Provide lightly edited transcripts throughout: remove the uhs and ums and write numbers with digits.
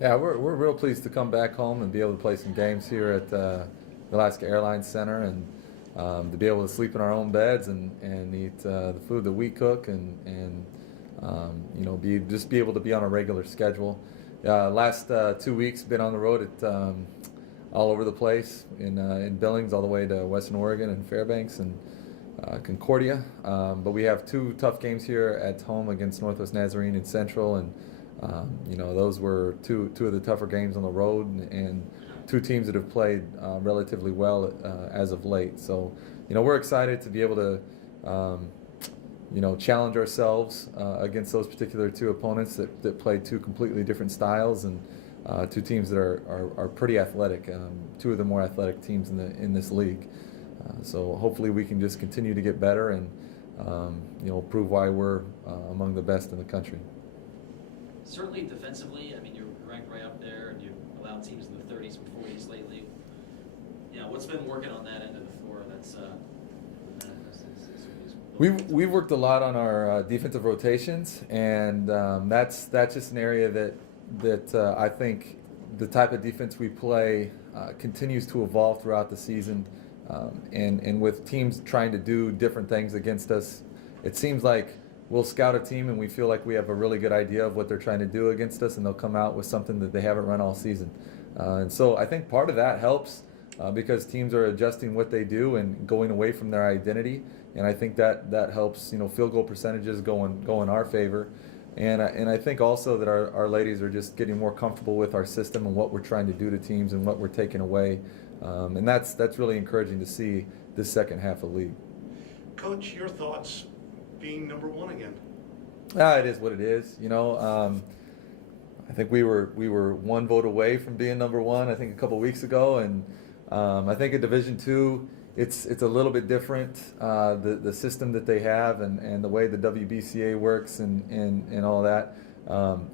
Yeah, we're real pleased to come back home and be able to play some games here at Alaska Airlines Center, and to be able to sleep in our own beds and eat the food that we cook, and be able to be on a regular schedule. Last 2 weeks been on the road at all over the place in Billings, all the way to Western Oregon and Fairbanks and Concordia. But we have two tough games here at home against Northwest Nazarene and Central, and those were two of the tougher games on the road, and two teams that have played relatively well as of late. So, we're excited to be able to challenge ourselves against those particular two opponents that play two completely different styles, and two teams that are pretty athletic, two of the more athletic teams in this league. So hopefully we can just continue to get better and prove why we're among the best in the country. Certainly defensively, I mean, you're ranked right up there, and you've allowed teams in the 30s and 40s lately. What's been working on that end of the floor? We've worked a lot on our defensive rotations, and that's just an area that I think the type of defense we play continues to evolve throughout the season, and with teams trying to do different things against us, it seems like we'll scout a team and we feel like we have a really good idea of what they're trying to do against us, and they'll come out with something that they haven't run all season. And so I think part of that helps because teams are adjusting what they do and going away from their identity, and I think that helps. Field goal percentages go in our favor, and I think also that our ladies are just getting more comfortable with our system and what we're trying to do to teams and what we're taking away, and that's really encouraging to see this second half of the league. Coach, your thoughts being number one again? It is what it is. I think we were one vote away from being number one, I think a couple weeks ago, and I think in Division II it's a little bit different, the system that they have and the way the WBCA works and all that.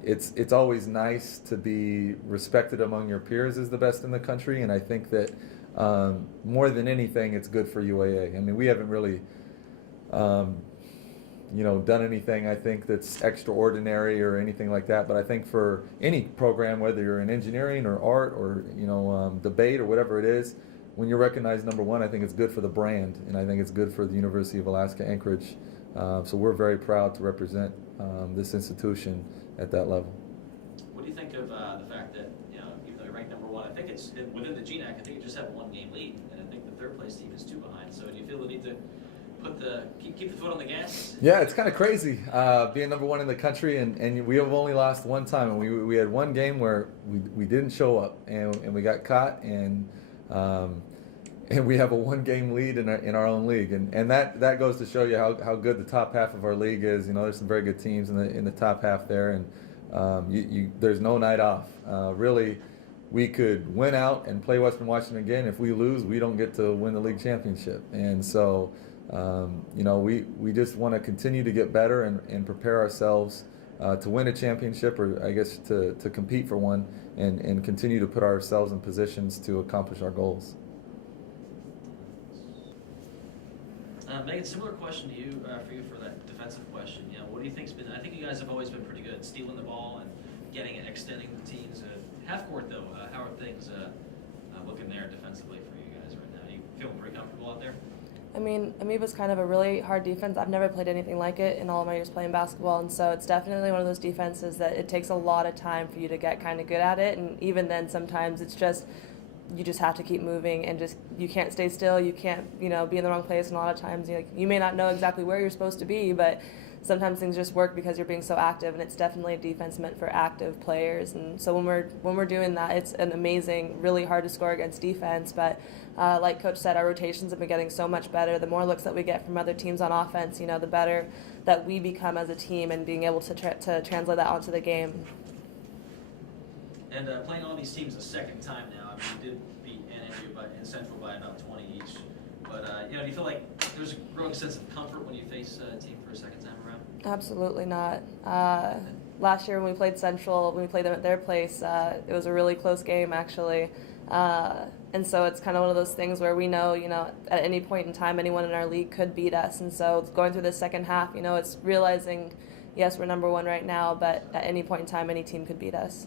It's always nice to be respected among your peers as the best in the country, and I think that more than anything, it's good for UAA. I mean, we haven't really done anything I think that's extraordinary or anything like that, but I think for any program, whether you're in engineering or art or debate or whatever it is, when you're recognized number one, I think it's good for the brand, and I think it's good for the University of Alaska Anchorage. So we're very proud to represent this institution at that level. What do you think of the fact that even though you're ranked number one, I think it's within the GNAC, I think you just have one game lead, and I think the third place team is two behind. So do you feel the need to keep the foot on the gas? Yeah, it's kind of crazy being number one in the country, and we have only lost one time, and we had one game where we didn't show up, and we got caught, and we have a one-game lead in our own league, and that goes to show you how good the top half of our league is. There's some very good teams in the top half there, and there's no night off. Really, we could win out and play Western Washington again. If we lose, we don't get to win the league championship, and so. We just want to continue to get better and prepare ourselves to win a championship, or I guess to compete for one, and continue to put ourselves in positions to accomplish our goals. Megan, similar question to you for you for that defensive question. What do you think's been? I think you guys have always been pretty good at stealing the ball and getting it, extending the teams. Half court though, how are things looking there defensively for you guys right now? Are you feeling pretty comfortable out there? I mean, Amoeba's kind of a really hard defense. I've never played anything like it in all of my years playing basketball, and so it's definitely one of those defenses that it takes a lot of time for you to get kind of good at it, and even then sometimes it's just you just have to keep moving and just you can't stay still, you can't be in the wrong place, and a lot of times you may not know exactly where you're supposed to be, but sometimes things just work because you're being so active, and it's definitely a defense meant for active players. And so when we're doing that, it's an amazing, really hard to score against defense. But like Coach said, our rotations have been getting so much better. The more looks that we get from other teams on offense, the better that we become as a team, and being able to translate that onto the game. And playing all these teams a second time now, I mean, you did beat NNU and Central by about 20 each. But do you feel like there's a growing sense of comfort when you face a team for a second time around? Absolutely not. Last year when we played Central, when we played them at their place, it was a really close game actually. And so it's kind of one of those things where we know, at any point in time, anyone in our league could beat us. And so going through the second half, it's realizing, yes, we're number one right now, but at any point in time, any team could beat us.